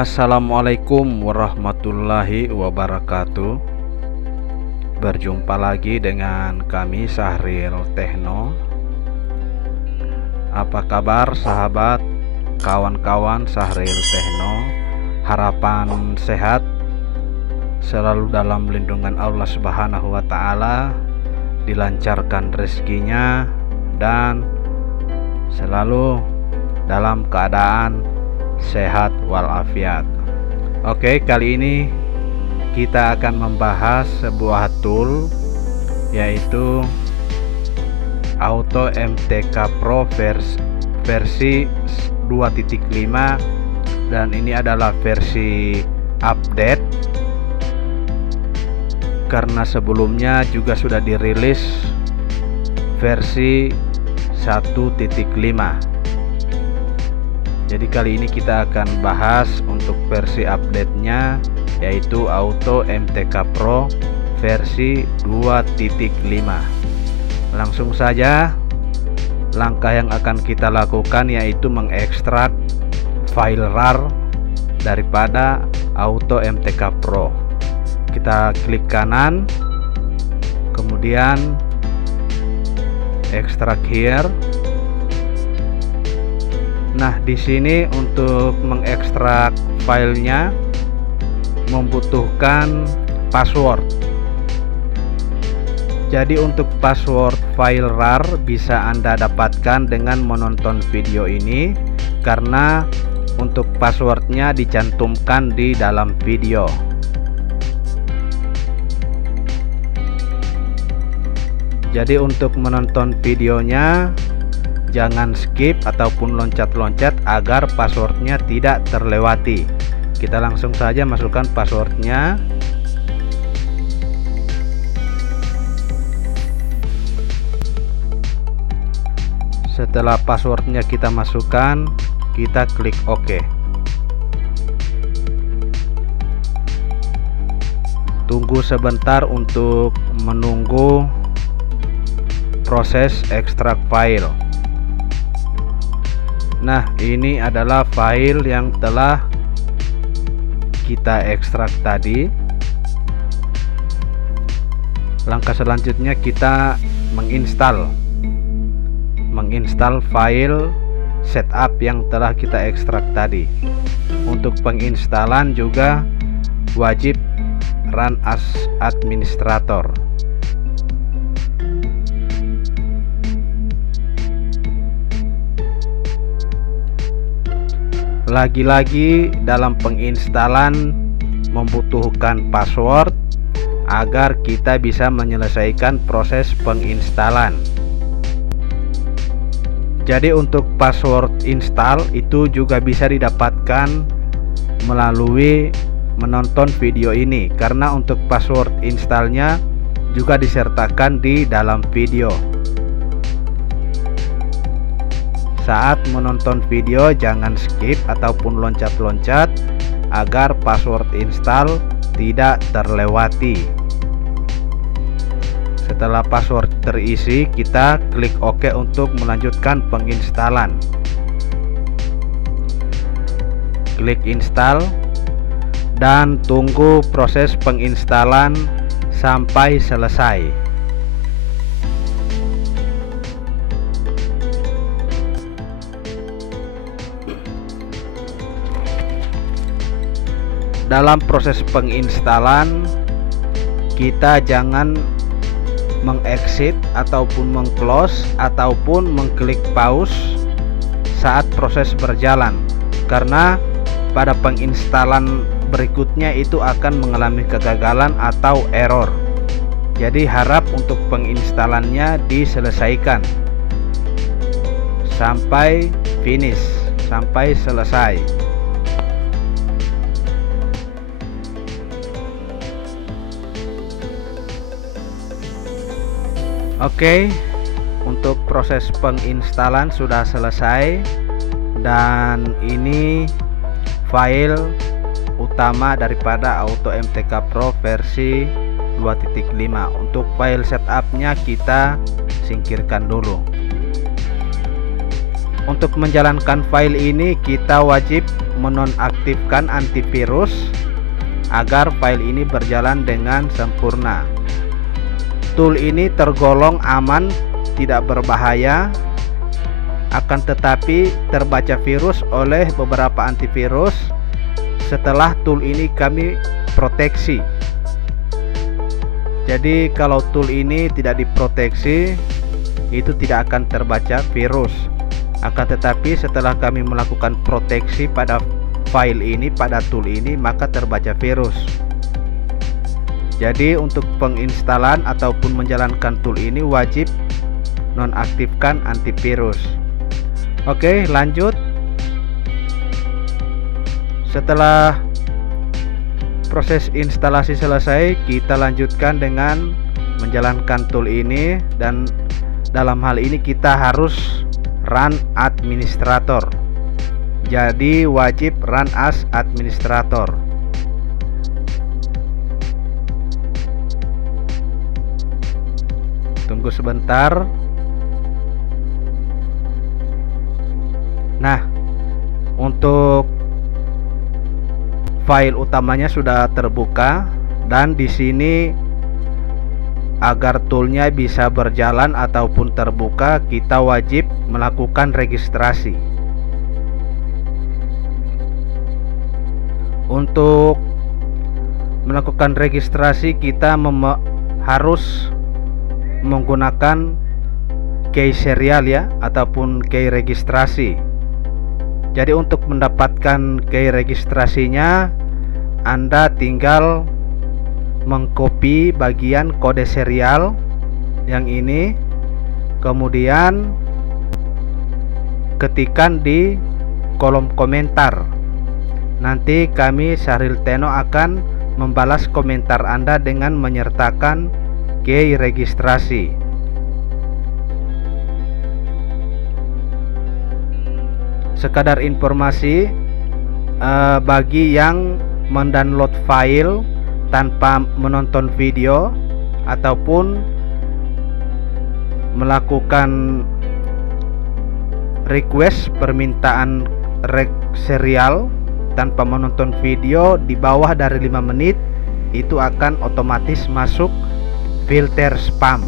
Assalamualaikum warahmatullahi wabarakatuh. Berjumpa lagi dengan kami Sahril Techno. Apa kabar sahabat, kawan-kawan Sahril Techno? Harapan sehat, selalu dalam lindungan Allah Subhanahu wa Ta'ala, dilancarkan rezekinya, dan selalu dalam keadaan sehat walafiat. Oke, kali ini kita akan membahas sebuah tool, yaitu Auto MTK Pro versi 2.5, dan ini adalah versi update karena sebelumnya juga sudah dirilis versi 1.5. Jadi kali ini kita akan bahas untuk versi update-nya, yaitu Auto MTK Pro versi 2.5. Langsung saja, langkah yang akan kita lakukan yaitu mengekstrak file RAR daripada Auto MTK Pro. Kita klik kanan, kemudian ekstrak here. Nah, di sini untuk mengekstrak filenya membutuhkan password. Jadi untuk password file RAR bisa Anda dapatkan dengan menonton video ini, karena untuk passwordnya dicantumkan di dalam video. Jadi untuk menonton videonya jangan skip ataupun loncat-loncat agar passwordnya tidak terlewati. Kita langsung saja masukkan passwordnya. Setelah passwordnya kita masukkan, kita klik OK. Tunggu sebentar untuk menunggu proses ekstrak file. Nah, ini adalah file yang telah kita ekstrak tadi. Langkah selanjutnya kita menginstal file setup yang telah kita ekstrak tadi. Untuk penginstalan juga wajib run as administrator. Lagi-lagi dalam penginstalan membutuhkan password agar kita bisa menyelesaikan proses penginstalan. Jadi untuk password install itu juga bisa didapatkan melalui menonton video ini, karena untuk password installnya juga disertakan di dalam video. Saat menonton video jangan skip ataupun loncat-loncat agar password install tidak terlewati. Setelah password terisi, kita klik OK untuk melanjutkan penginstalan. Klik install dan tunggu proses penginstalan sampai selesai. Dalam proses penginstalan kita jangan mengexit ataupun mengclose ataupun mengklik pause saat proses berjalan, karena pada penginstalan berikutnya itu akan mengalami kegagalan atau error. Jadi harap untuk penginstalannya diselesaikan sampai finish, sampai selesai. Oke, untuk proses penginstalan sudah selesai, dan ini file utama daripada Auto MTK Pro versi 2.5. Untuk file setupnya kita singkirkan dulu. Untuk menjalankan file ini kita wajib menonaktifkan antivirus agar file ini berjalan dengan sempurna. Tool ini tergolong aman, tidak berbahaya, akan tetapi terbaca virus oleh beberapa antivirus. Setelah tool ini kami proteksi. Jadi kalau tool ini tidak diproteksi, itu tidak akan terbaca virus. Akan tetapi setelah kami melakukan proteksi pada file ini, pada tool ini, maka terbaca virus. Jadi untuk penginstalan ataupun menjalankan tool ini wajib nonaktifkan antivirus. Oke, lanjut. Setelah proses instalasi selesai, kita lanjutkan dengan menjalankan tool ini, dan dalam hal ini kita harus run administrator. Jadi wajib run as administrator. Tunggu sebentar. Nah, untuk file utamanya sudah terbuka, dan di sini agar toolnya bisa berjalan ataupun terbuka, kita wajib melakukan registrasi. Untuk melakukan registrasi kita harus menggunakan key serial ya, ataupun key registrasi. Jadi untuk mendapatkan key registrasinya, Anda tinggal mengcopy bagian kode serial yang ini, kemudian ketikkan di kolom komentar. Nanti kami Syahril Teno akan membalas komentar Anda dengan menyertakan key registrasi. Sekadar informasi, bagi yang mendownload file tanpa menonton video ataupun melakukan request permintaan serial tanpa menonton video di bawah dari 5 menit, itu akan otomatis masuk filter spam.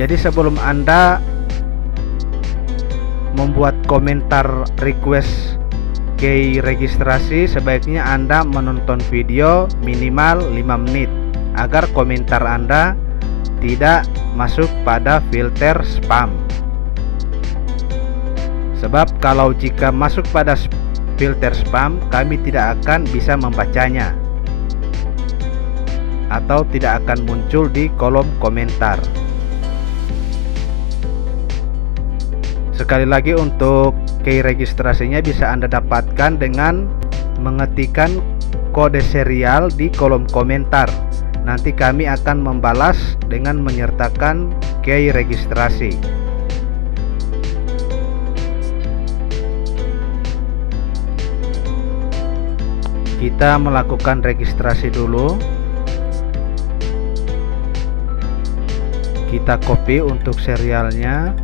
Jadi sebelum Anda membuat komentar request key registrasi, sebaiknya Anda menonton video minimal 5 menit agar komentar Anda tidak masuk pada filter spam. Sebab kalau jika masuk pada filter spam, kami tidak akan bisa membacanya atau tidak akan muncul di kolom komentar. Sekali lagi, untuk key registrasinya bisa Anda dapatkan dengan mengetikkan kode serial di kolom komentar. Nanti kami akan membalas dengan menyertakan key registrasi. Kita melakukan registrasi dulu. Kita copy untuk serialnya.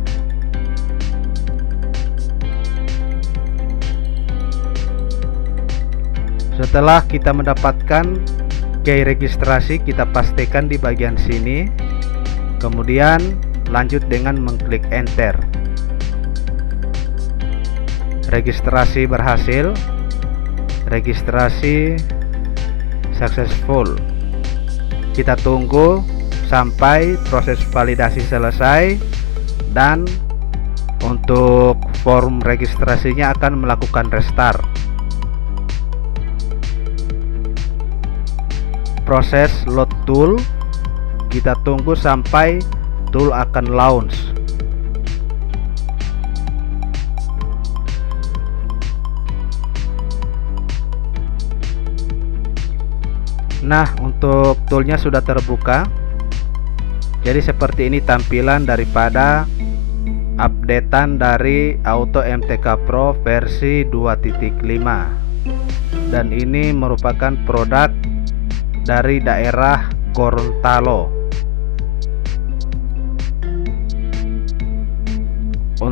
Setelah kita mendapatkan key registrasi, kita pastikan di bagian sini. Kemudian lanjut dengan mengklik enter. Registrasi berhasil. Registrasi successful. Kita tunggu sampai proses validasi selesai, dan untuk form registrasinya akan melakukan restart. Proses load tool, kita tunggu sampai tool akan launch. Nah, untuk toolnya sudah terbuka. Jadi seperti ini tampilan daripada updatean dari Auto MTK Pro versi 2.5. Dan ini merupakan produk dari daerah Gorontalo.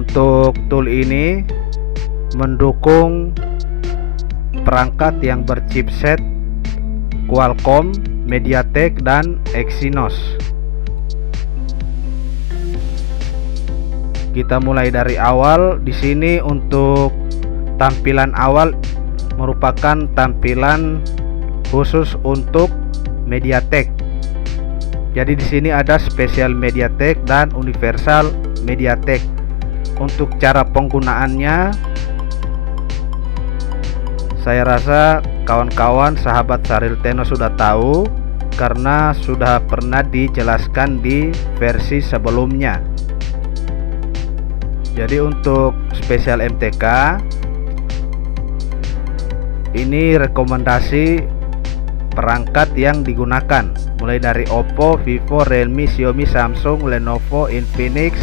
untuk tool ini mendukung perangkat yang berchipset Qualcomm, MediaTek, dan Exynos. Kita mulai dari awal. Di sini untuk tampilan awal merupakan tampilan khusus untuk MediaTek. Jadi di sini ada spesial MediaTek dan universal MediaTek. Untuk cara penggunaannya, saya rasa kawan-kawan sahabat Sarilteno sudah tahu karena sudah pernah dijelaskan di versi sebelumnya. Jadi untuk spesial MTK ini rekomendasi perangkat yang digunakan mulai dari Oppo, Vivo, Realme, Xiaomi, Samsung, Lenovo, Infinix,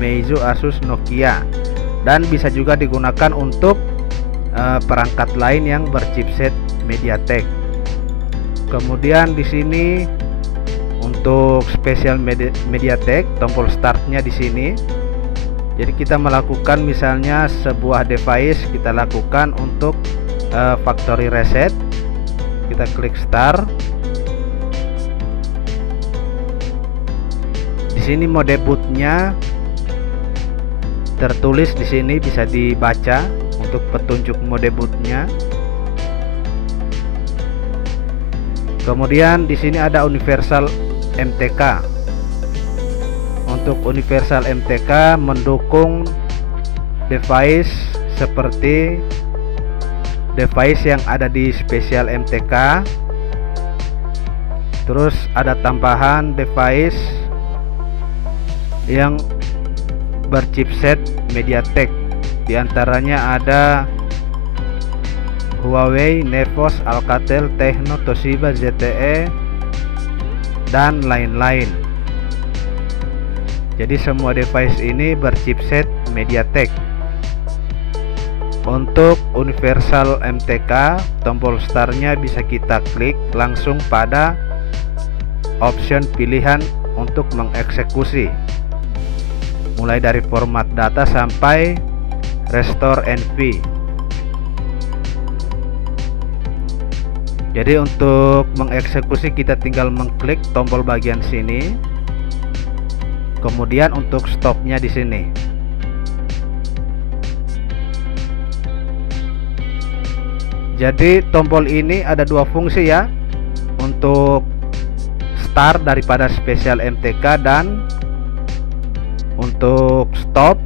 Meizu, Asus, Nokia, dan bisa juga digunakan untuk perangkat lain yang berchipset MediaTek. Kemudian di sini untuk spesial MediaTek, tombol startnya di sini. Jadi kita melakukan misalnya sebuah device, kita lakukan untuk factory reset. Kita klik start. Di sini mode bootnya tertulis di sini, bisa dibaca untuk petunjuk mode bootnya. Kemudian di sini ada universal MTK. Untuk universal MTK mendukung device seperti device yang ada di spesial MTK. Terus ada tambahan device yang berchipset MediaTek. Di antaranya ada Huawei, Nevos, Alcatel, Tecno, Toshiba, ZTE, dan lain-lain. Jadi semua device ini berchipset MediaTek. Untuk universal MTK, tombol startnya bisa kita klik langsung pada option pilihan untuk mengeksekusi, mulai dari format data sampai restore NV. Jadi untuk mengeksekusi kita tinggal mengklik tombol bagian sini, kemudian untuk stopnya di sini. Jadi tombol ini ada dua fungsi ya, untuk start daripada spesial MTK dan untuk stop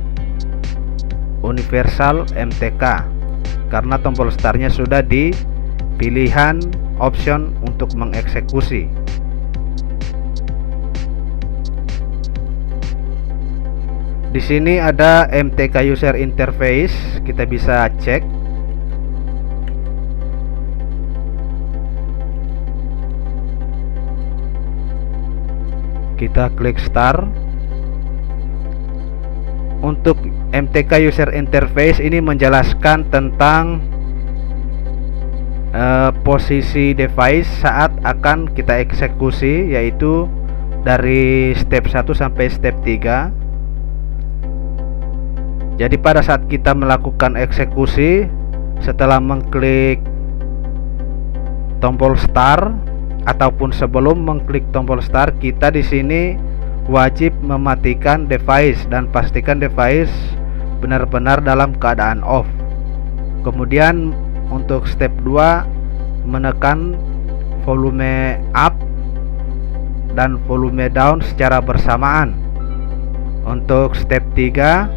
universal MTK. Karena tombol startnya sudah di pilihan option untuk mengeksekusi. Di sini ada MTK user interface, kita bisa cek. Kita klik start. Untuk MTK user interface ini menjelaskan tentang posisi device saat akan kita eksekusi, yaitu dari step 1 sampai step 3. Jadi pada saat kita melakukan eksekusi, setelah mengklik tombol start ataupun sebelum mengklik tombol start, kita di sini wajib mematikan device dan pastikan device benar-benar dalam keadaan off. Kemudian untuk step 2 menekan volume up dan volume down secara bersamaan. Untuk step 3,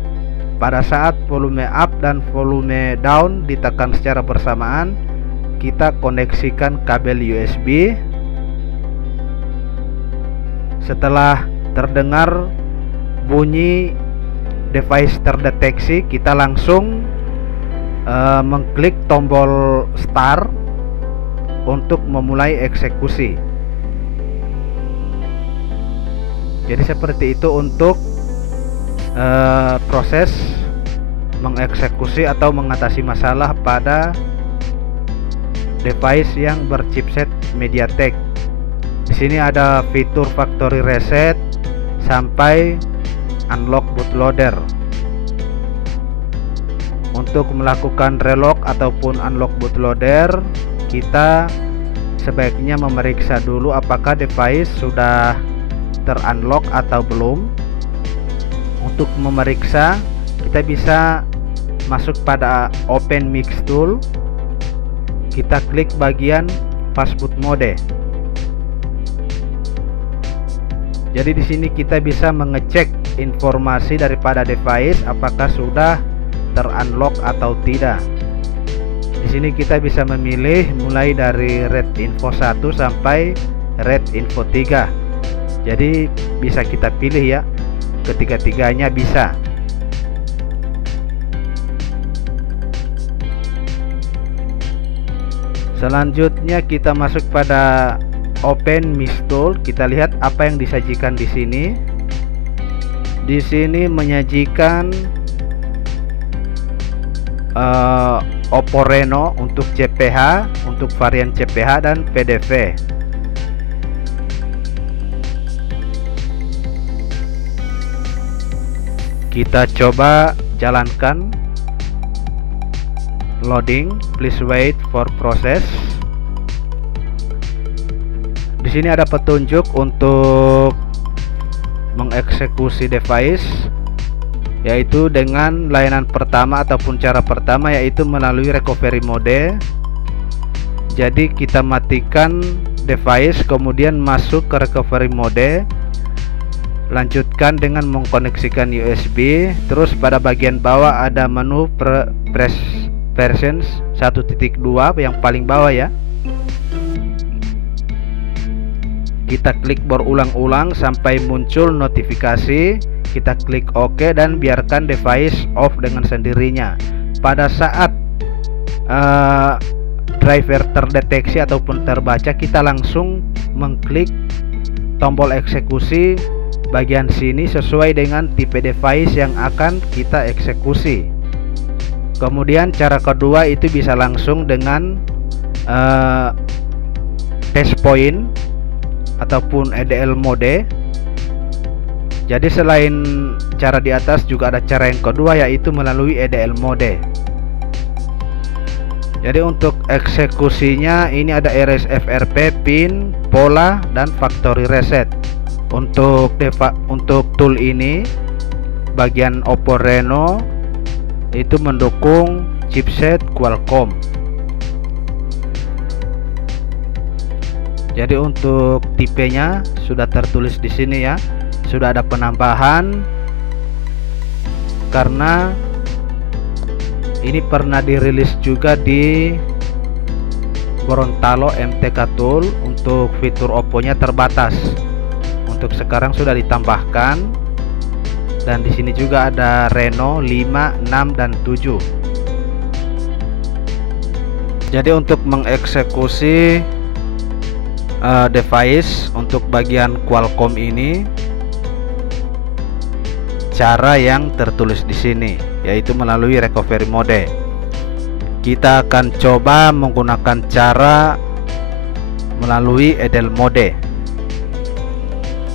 pada saat volume up dan volume down ditekan secara bersamaan, kita koneksikan kabel USB. Setelah terdengar bunyi device terdeteksi, kita langsung mengklik tombol start untuk memulai eksekusi. Jadi seperti itu untuk proses mengeksekusi atau mengatasi masalah pada device yang berchipset MediaTek. Di sini ada fitur factory reset sampai unlock bootloader. untuk melakukan relock ataupun unlock bootloader, kita sebaiknya memeriksa dulu apakah device sudah terunlock atau belum. Untuk memeriksa, kita bisa masuk pada Open Mix Tool, kita klik bagian Fastboot Mode. Jadi di sini kita bisa mengecek informasi daripada device apakah sudah terunlock atau tidak. Di sini kita bisa memilih mulai dari Red Info 1 sampai Red Info 3. Jadi bisa kita pilih ya, ketiga-tiganya bisa. Selanjutnya kita masuk pada Open Mix Tool. Kita lihat apa yang disajikan di sini. Di sini menyajikan Oppo Reno untuk CPH, untuk varian CPH dan PDV. Kita coba jalankan. Loading, please wait for process. Di sini ada petunjuk untuk mengeksekusi device, yaitu dengan layanan pertama ataupun cara pertama, yaitu melalui recovery mode. Jadi kita matikan device, kemudian masuk ke recovery mode, lanjutkan dengan mengkoneksikan USB. Terus pada bagian bawah ada menu press version 1.2 yang paling bawah ya. Kita klik berulang-ulang sampai muncul notifikasi. Kita klik OK dan biarkan device off dengan sendirinya. Pada saat driver terdeteksi ataupun terbaca, kita langsung mengklik tombol eksekusi bagian sini sesuai dengan tipe device yang akan kita eksekusi. Kemudian cara kedua itu bisa langsung dengan test point ataupun EDL mode. Jadi selain cara di atas juga ada cara yang kedua, yaitu melalui EDL mode. Jadi untuk eksekusinya ini ada RSFRP, pin, pola, dan factory reset. Untuk tool ini bagian Oppo Reno itu mendukung chipset Qualcomm. Jadi untuk tipenya sudah tertulis di sini ya. Sudah ada penambahan karena ini pernah dirilis juga di Gorontalo MTK Tool. Untuk fitur Oppo-nya terbatas. Untuk sekarang sudah ditambahkan. Dan di sini juga ada Reno 5, 6, dan 7. Jadi untuk mengeksekusi device untuk bagian Qualcomm ini, cara yang tertulis di sini, yaitu melalui recovery mode. Kita akan coba menggunakan cara melalui EDL mode.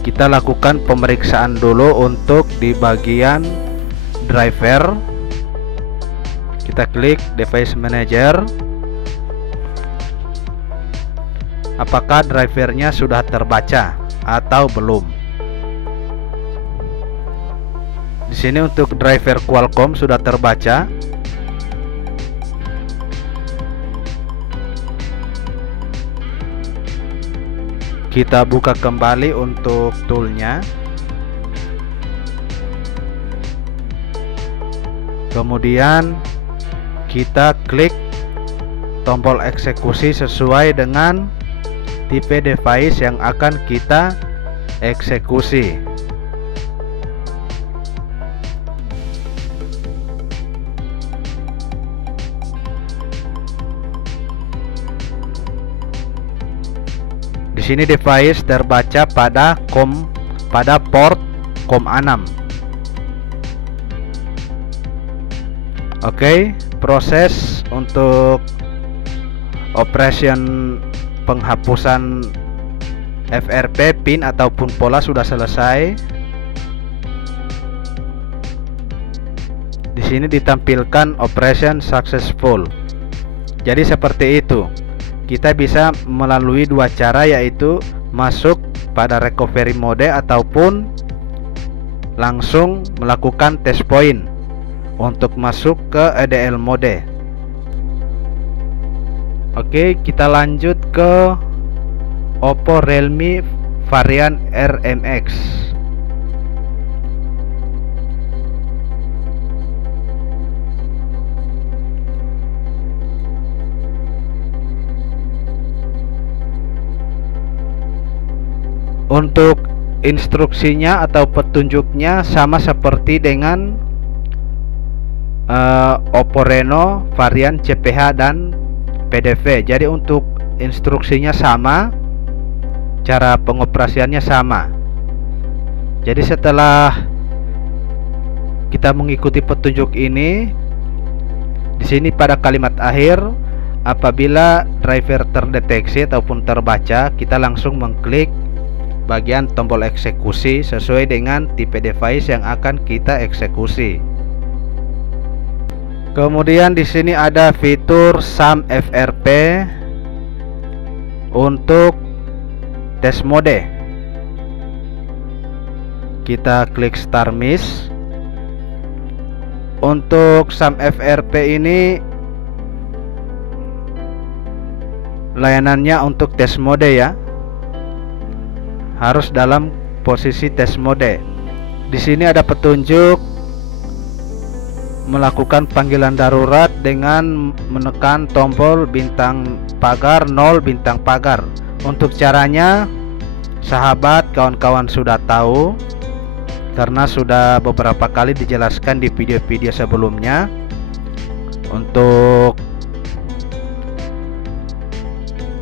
Kita lakukan pemeriksaan dulu untuk di bagian driver. Kita klik device manager. Apakah drivernya sudah terbaca atau belum? Di sini untuk driver Qualcomm sudah terbaca. Kita buka kembali untuk toolnya. Kemudian kita klik tombol eksekusi sesuai dengan tipe device yang akan kita eksekusi. Di sini device terbaca pada port COM6. Oke, proses untuk operation penghapusan FRP, pin ataupun pola sudah selesai. Di sini ditampilkan operation successful. Jadi seperti itu. Kita bisa melalui dua cara, yaitu masuk pada recovery mode ataupun langsung melakukan test point untuk masuk ke EDL mode. Oke, kita lanjut ke Oppo Realme varian RMX. Untuk instruksinya atau petunjuknya sama seperti dengan Oppo Reno varian CPH dan PDV. Jadi untuk instruksinya sama, cara pengoperasiannya sama. Jadi setelah kita mengikuti petunjuk ini, di sini pada kalimat akhir, apabila driver terdeteksi ataupun terbaca, kita langsung mengklik bagian tombol eksekusi sesuai dengan tipe device yang akan kita eksekusi. Kemudian di sini ada fitur SAM FRP untuk test mode. Kita klik Start Miss. Untuk SAM FRP ini layanannya untuk test mode ya. Harus dalam posisi test mode. Di sini ada petunjuk melakukan panggilan darurat dengan menekan tombol bintang pagar 0 bintang pagar. Untuk caranya, sahabat kawan-kawan sudah tahu karena sudah beberapa kali dijelaskan di video-video sebelumnya. Untuk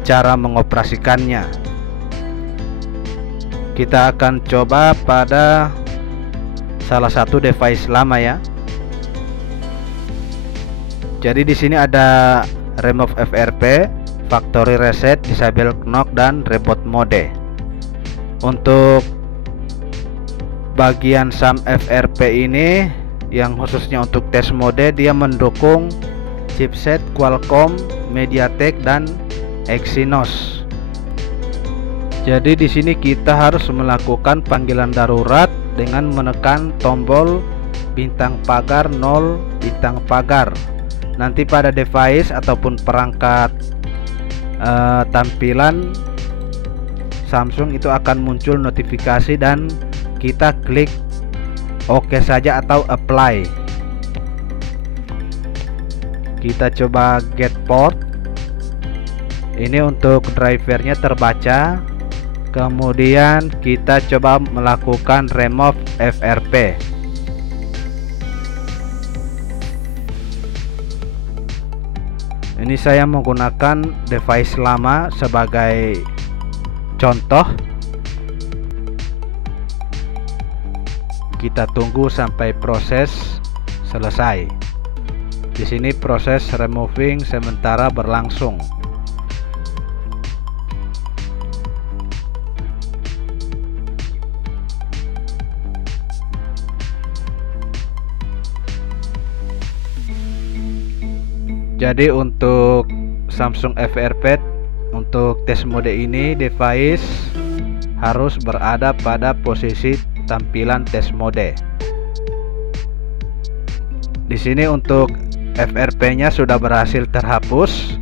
cara mengoperasikannya, kita akan coba pada salah satu device lama ya. Jadi di sini ada remove FRP, factory reset, disable knock, dan reboot mode. Untuk bagian SAM FRP ini yang khususnya untuk test mode, dia mendukung chipset Qualcomm, MediaTek, dan Exynos. Jadi di sini kita harus melakukan panggilan darurat dengan menekan tombol bintang pagar 0 bintang pagar. Nanti pada device ataupun perangkat tampilan Samsung itu akan muncul notifikasi dan kita klik OK saja atau apply. Kita coba get port. Ini untuk drivernya terbaca. Kemudian kita coba melakukan remove FRP. Ini saya menggunakan device lama sebagai contoh. Kita tunggu sampai proses selesai. Di sini proses removing sementara berlangsung. Jadi untuk Samsung FRP untuk test mode ini, device harus berada pada posisi tampilan test mode. Di sini untuk FRP-nya sudah berhasil terhapus.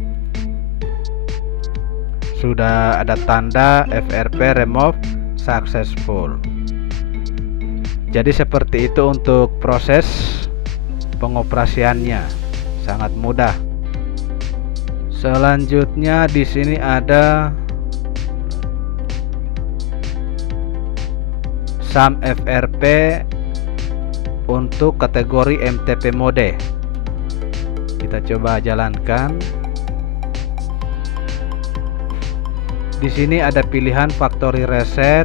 Sudah ada tanda FRP remove successful. Jadi seperti itu untuk proses pengoperasiannya, sangat mudah. Selanjutnya di sini ada SAM FRP untuk kategori MTP mode. Kita coba jalankan. Di sini ada pilihan factory reset,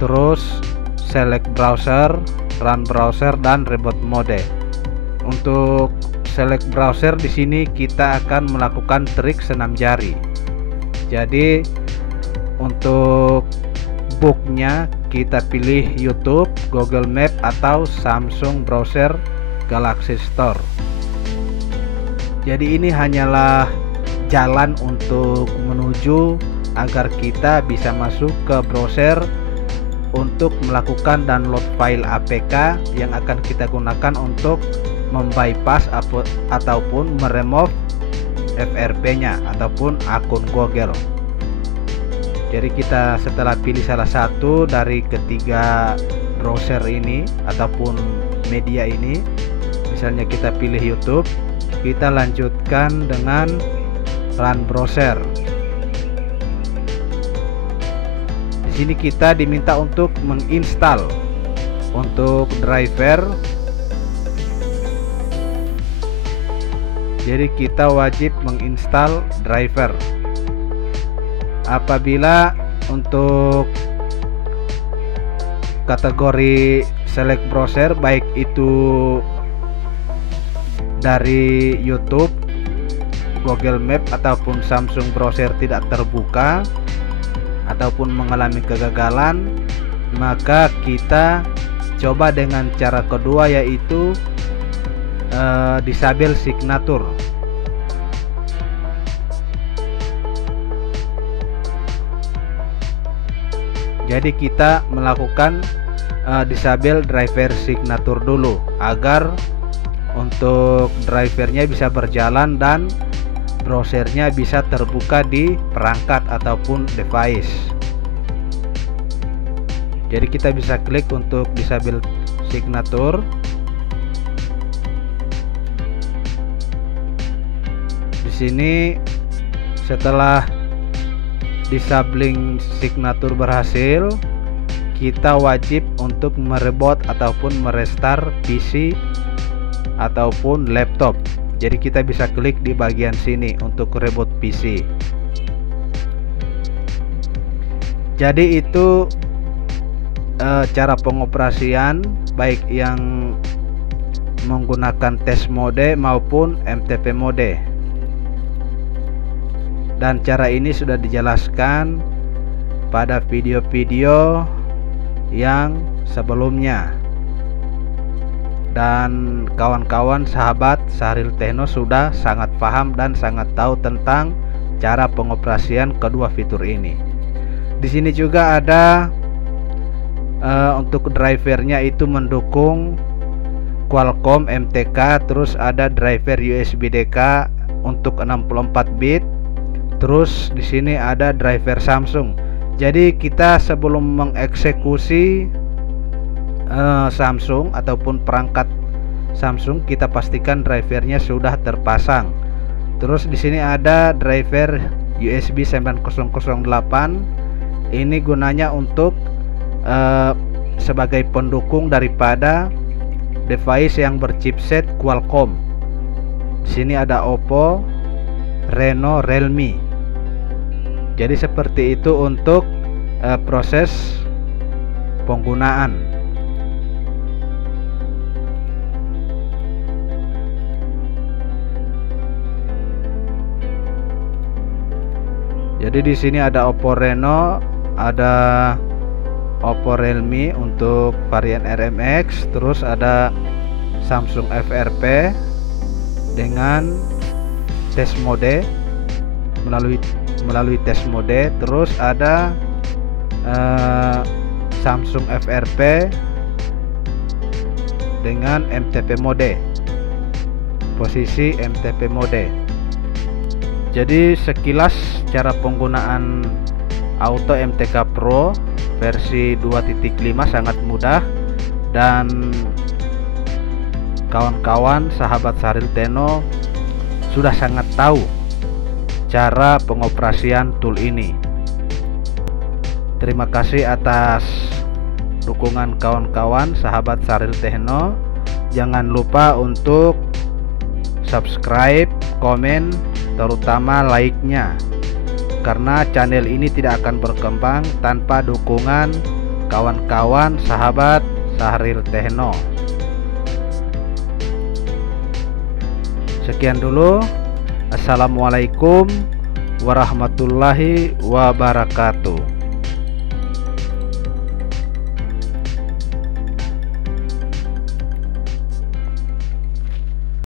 terus select browser, run browser, dan reboot mode. Untuk select browser di sini kita akan melakukan trik senam jari. Jadi untuk booknya kita pilih YouTube, Google Map, atau Samsung browser Galaxy Store. Jadi ini hanyalah jalan untuk menuju agar kita bisa masuk ke browser untuk melakukan download file APK yang akan kita gunakan untuk membypass ataupun meremove FRP-nya ataupun akun Google. Jadi kita setelah pilih salah satu dari ketiga browser ini ataupun media ini, misalnya kita pilih YouTube, kita lanjutkan dengan run browser. Di sini kita diminta untuk menginstal untuk driver. Jadi kita wajib menginstal driver. Apabila untuk kategori select browser, baik itu dari YouTube, Google Map ataupun Samsung browser tidak terbuka ataupun mengalami kegagalan, maka kita coba dengan cara kedua, yaitu disable signature. Jadi kita melakukan disable driver signature dulu agar untuk drivernya bisa berjalan dan browsernya bisa terbuka di perangkat ataupun device. Jadi kita bisa klik untuk disable signature. Di sini setelah disabling signature berhasil, kita wajib untuk mereboot ataupun merestart PC ataupun laptop. Jadi kita bisa klik di bagian sini untuk reboot PC. Jadi itu cara pengoperasian baik yang menggunakan test mode maupun MTP mode. Dan cara ini sudah dijelaskan pada video-video yang sebelumnya. Dan kawan-kawan sahabat Syahril Techno sudah sangat paham dan sangat tahu tentang cara pengoperasian kedua fitur ini. Di sini juga ada untuk drivernya itu mendukung Qualcomm MTK, terus ada driver USB DK untuk 64 bit. Terus di sini ada driver Samsung. Jadi kita sebelum mengeksekusi Samsung ataupun perangkat Samsung, kita pastikan drivernya sudah terpasang. Terus di sini ada driver USB 9008. Ini gunanya untuk sebagai pendukung daripada device yang berchipset Qualcomm. Di sini ada Oppo, Reno, Realme. Jadi seperti itu untuk proses penggunaan. Jadi di sini ada Oppo Reno, ada Oppo Realme untuk varian RMX, terus ada Samsung FRP dengan test mode melalui test mode, terus ada Samsung FRP dengan MTP mode, posisi MTP mode. Jadi sekilas cara penggunaan Auto MTK Pro versi 2.5 sangat mudah, dan kawan-kawan sahabat Syahril Techno sudah sangat tahu cara pengoperasian tool ini. Terima kasih atas dukungan kawan-kawan sahabat Syahril Techno. Jangan lupa untuk subscribe, komen, terutama like-nya, karena channel ini tidak akan berkembang tanpa dukungan kawan-kawan sahabat Syahril Techno. Sekian dulu. Assalamualaikum warahmatullahi wabarakatuh.